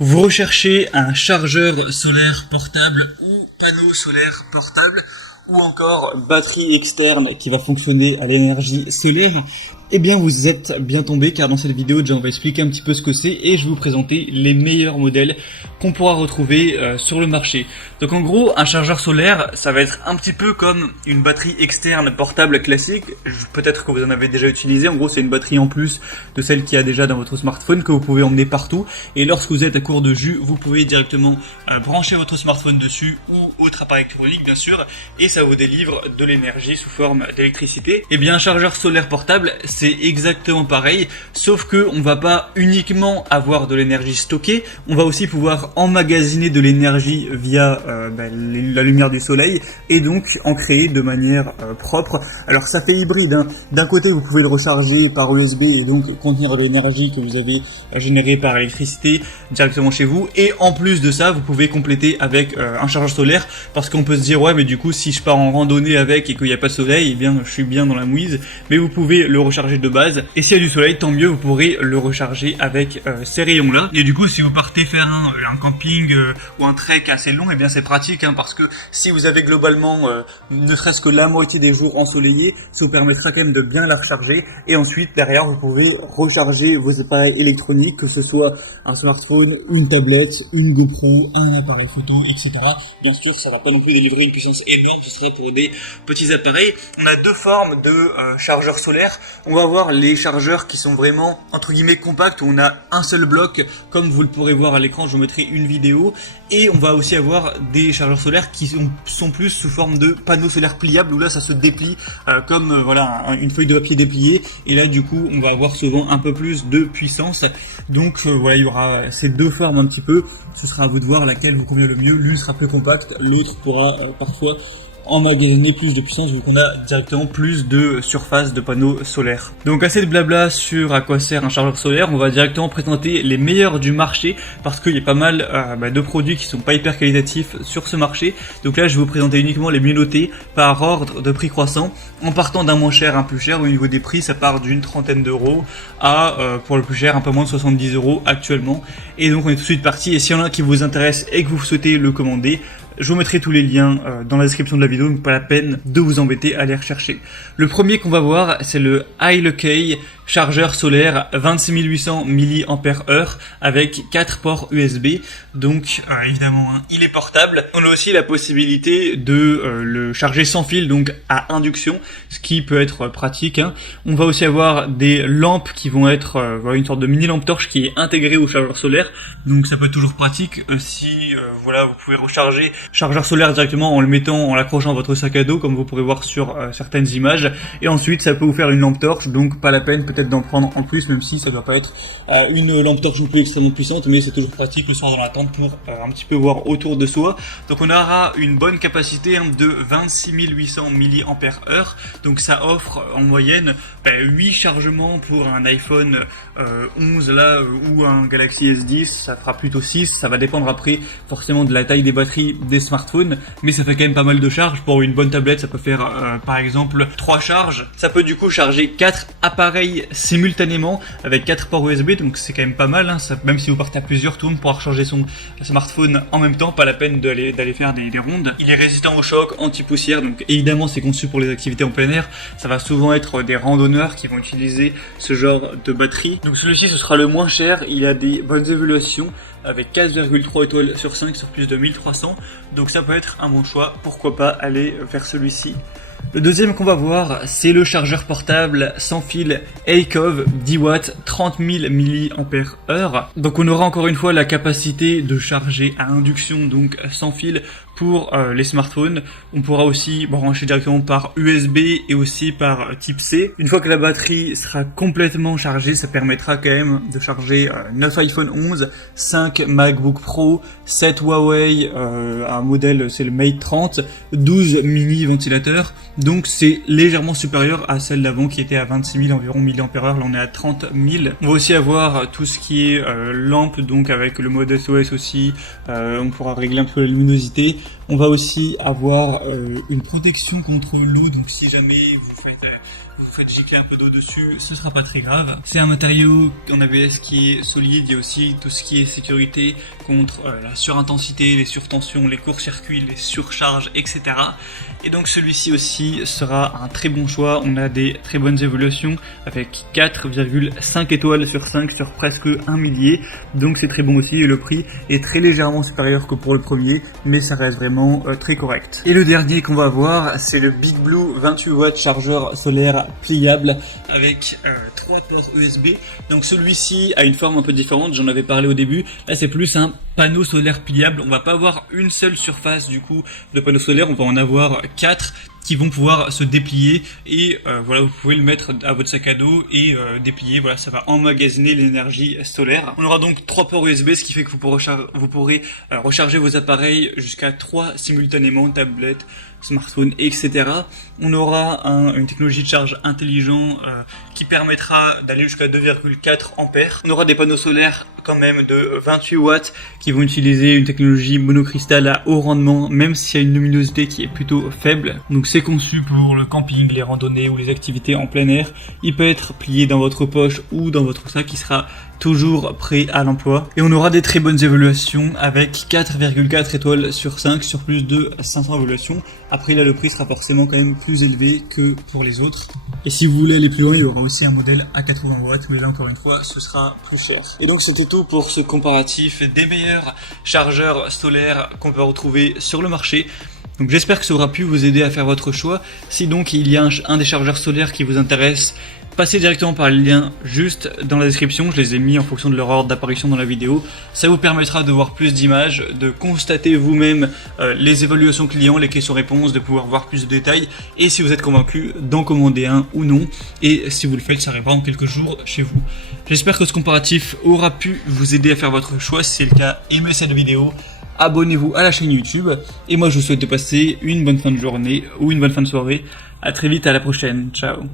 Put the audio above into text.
Vous recherchez un chargeur solaire portable ou panneau solaire portable ou encore batterie externe qui va fonctionner à l'énergie solaire? Eh bien vous êtes bien tombé car dans cette vidéo déjà on va expliquer un petit peu ce que c'est et je vais vous présenter les meilleurs modèles qu'on pourra retrouver sur le marché. Donc en gros un chargeur solaire ça va être un petit peu comme une batterie externe portable classique, peut-être que vous en avez déjà utilisé. En gros c'est une batterie en plus de celle qu'il y a déjà dans votre smartphone que vous pouvez emmener partout et lorsque vous êtes à court de jus vous pouvez directement brancher votre smartphone dessus ou autre appareil électronique bien sûr et ça vous délivre de l'énergie sous forme d'électricité. Et bien un chargeur solaire portable c'est exactement pareil, sauf que on va pas uniquement avoir de l'énergie stockée, on va aussi pouvoir emmagasiner de l'énergie via la lumière du soleil et donc en créer de manière propre. Alors ça fait hybride, hein. D'un côté vous pouvez le recharger par USB et donc contenir l'énergie que vous avez générée par électricité directement chez vous, et en plus de ça vous pouvez compléter avec un chargeur solaire, parce qu'on peut se dire ouais mais du coup si je pars en randonnée avec et qu'il n'y a pas de soleil, eh bien je suis bien dans la mouise, mais vous pouvez le recharger de base et s'il y a du soleil tant mieux, vous pourrez le recharger avec ces rayons là. Et du coup si vous partez faire un camping ou un trek assez long, et bien c'est pratique hein, parce que si vous avez globalement ne serait-ce que la moitié des jours ensoleillés, ça vous permettra quand même de bien la recharger et ensuite derrière vous pouvez recharger vos appareils électroniques, que ce soit un smartphone, une tablette, une GoPro, un appareil photo, etc. Bien sûr ça va pas non plus délivrer une puissance énorme, ce sera pour des petits appareils. On a deux formes de chargeurs solaires. On va avoir les chargeurs qui sont vraiment entre guillemets compacts, où on a un seul bloc comme vous le pourrez voir à l'écran, je vous mettrai une vidéo, et on va aussi avoir des chargeurs solaires qui sont plus sous forme de panneaux solaires pliables, où là ça se déplie comme voilà une feuille de papier dépliée, et là du coup on va avoir souvent un peu plus de puissance. Donc voilà, il y aura ces deux formes un petit peu, ce sera à vous de voir laquelle vous convient le mieux. L'une sera plus compacte, l'autre pourra parfois emmagasiner plus de puissance vu qu'on a directement plus de surface de panneaux solaires. Donc assez de blabla sur à quoi sert un chargeur solaire, on va directement présenter les meilleurs du marché parce qu'il y a pas mal de produits qui sont pas hyper qualitatifs sur ce marché. Donc là je vais vous présenter uniquement les mieux notés par ordre de prix croissant, en partant d'un moins cher à un plus cher. Au niveau des prix ça part d'une trentaine d'euros à pour le plus cher un peu moins de 70 € actuellement. Et donc on est tout de suite parti, et s'il y en a qui vous intéresse et que vous souhaitez le commander, je vous mettrai tous les liens dans la description de la vidéo, donc pas la peine de vous embêter à les rechercher. Le premier qu'on va voir, c'est le HiLK chargeur solaire 26800 mAh avec 4 ports USB. Donc évidemment il est portable. On a aussi la possibilité de le charger sans fil, donc à induction, ce qui peut être pratique hein. On va aussi avoir des lampes qui vont être une sorte de mini lampe torche qui est intégrée au chargeur solaire, donc ça peut être toujours pratique si voilà, vous pouvez recharger chargeur solaire directement en le mettant, en l'accrochant à votre sac à dos, comme vous pourrez voir sur certaines images, et ensuite ça peut vous faire une lampe torche, donc pas la peine peut-être d'en prendre en plus, même si ça doit pas être une lampe torche non plus extrêmement puissante, mais c'est toujours pratique le soir dans la tente pour un petit peu voir autour de soi. Donc on aura une bonne capacité de 26 800 mAh, donc ça offre en moyenne 8 chargements pour un iPhone 11 là ou un Galaxy S10, ça fera plutôt 6, ça va dépendre après forcément de la taille des batteries des smartphones, mais ça fait quand même pas mal de charges. Pour une bonne tablette ça peut faire par exemple 3 charges, ça peut du coup charger 4 appareils simultanément avec 4 ports USB, donc c'est quand même pas mal hein. Ça, même si vous partez à plusieurs, tout le monde pourra recharger son smartphone en même temps, pas la peine d'aller faire des rondes. Il est résistant au choc, anti-poussière, donc évidemment c'est conçu pour les activités en plein air. Ça va souvent être des randonneurs qui vont utiliser ce genre de batterie. Donc celui-ci ce sera le moins cher, il a des bonnes évaluations avec 4,3 étoiles sur 5 sur plus de 1300, donc ça peut être un bon choix, pourquoi pas aller vers celui-ci. Le deuxième qu'on va voir, c'est le chargeur portable sans fil Aecov 10 watts 30 000 mAh. Donc on aura encore une fois la capacité de charger à induction, donc sans fil, pour les smartphones. On pourra aussi brancher directement par USB et aussi par type C. Une fois que la batterie sera complètement chargée, ça permettra quand même de charger 9 iPhone 11, 5 MacBook Pro, 7 Huawei, un modèle c'est le Mate 30, 12 mini ventilateurs. Donc c'est légèrement supérieur à celle d'avant qui était à 26 000 environ mAh, là on est à 30 000. On va aussi avoir tout ce qui est lampe, donc avec le mode SOS aussi, on pourra régler un peu la luminosité. On va aussi avoir une protection contre l'eau, donc si jamais vous faites gicler un peu d'eau dessus, ce sera pas très grave. C'est un matériau en ABS qui est solide. Il y a aussi tout ce qui est sécurité contre la surintensité, les surtensions, les courts-circuits, les surcharges, etc. Et donc celui-ci aussi sera un très bon choix. On a des très bonnes évaluations avec 4,5 étoiles sur 5 sur presque un millier. Donc c'est très bon aussi et le prix est très légèrement supérieur que pour le premier, mais ça reste vraiment très correct. Et le dernier qu'on va voir, c'est le Big Blue 28 watts chargeur solaire pliable avec 3 ports USB. Donc celui-ci a une forme un peu différente, j'en avais parlé au début. Là c'est plus un panneau solaire pliable. On va pas avoir une seule surface du coup de panneau solaire, on va en avoir 4 qui vont pouvoir se déplier et voilà, vous pouvez le mettre à votre sac à dos et déplier. Voilà, ça va emmagasiner l'énergie solaire. On aura donc 3 ports USB, ce qui fait que vous pourrez recharger vos appareils jusqu'à 3 simultanément, tablettes, smartphone, etc. On aura une technologie de charge intelligent qui permettra d'aller jusqu'à 2,4 ampères. On aura des panneaux solaires quand même de 28 watts qui vont utiliser une technologie monocristal à haut rendement, même s'il y a une luminosité qui est plutôt faible. Donc c'est conçu pour le camping, les randonnées ou les activités en plein air. Il peut être plié dans votre poche ou dans votre sac, qui sera toujours prêt à l'emploi. Et on aura des très bonnes évaluations avec 4,4 étoiles sur 5 sur plus de 500 évaluations. Après là, le prix sera forcément quand même plus élevé que pour les autres. Et si vous voulez aller plus loin, il y aura aussi un modèle à 80 watts, mais là encore une fois, ce sera plus cher. Et donc c'était tout pour ce comparatif des meilleurs chargeurs solaires qu'on peut retrouver sur le marché. Donc j'espère que ça aura pu vous aider à faire votre choix. Si donc il y a un des chargeurs solaires qui vous intéresse, passez directement par le lien juste dans la description. Je les ai mis en fonction de leur ordre d'apparition dans la vidéo. Ça vous permettra de voir plus d'images, de constater vous-même les évaluations clients, les questions-réponses, de pouvoir voir plus de détails. Et si vous êtes convaincu, d'en commander un ou non. Et si vous le faites, ça arrivera en quelques jours chez vous. J'espère que ce comparatif aura pu vous aider à faire votre choix. Si c'est le cas, aimez cette vidéo. Abonnez-vous à la chaîne YouTube et moi je vous souhaite de passer une bonne fin de journée ou une bonne fin de soirée. À très vite, à la prochaine, ciao.